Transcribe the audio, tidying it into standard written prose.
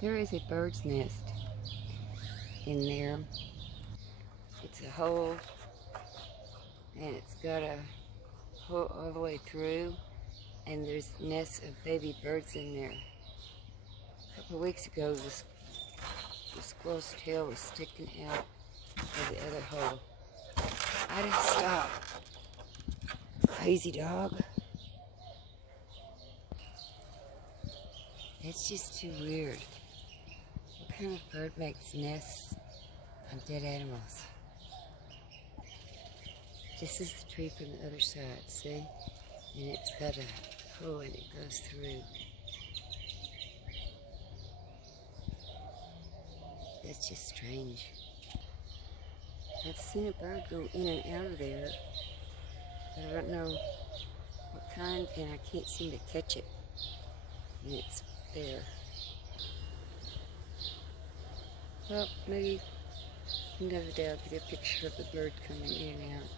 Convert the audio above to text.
There is a bird's nest in there. It's a hole, and it's got a hole all the way through, and there's nests of baby birds in there. A couple of weeks ago, the squirrel's tail was sticking out of the other hole. I didn't stop. Crazy dog. It's just too weird. What kind of bird makes nests on dead animals? This is the tree from the other side, see? And it's got a hole and it goes through. That's just strange. I've seen a bird go in and out of there, but I don't know what kind, and I can't seem to catch it. And it's there. Well, maybe another day I'll get a picture of the bird coming in and out.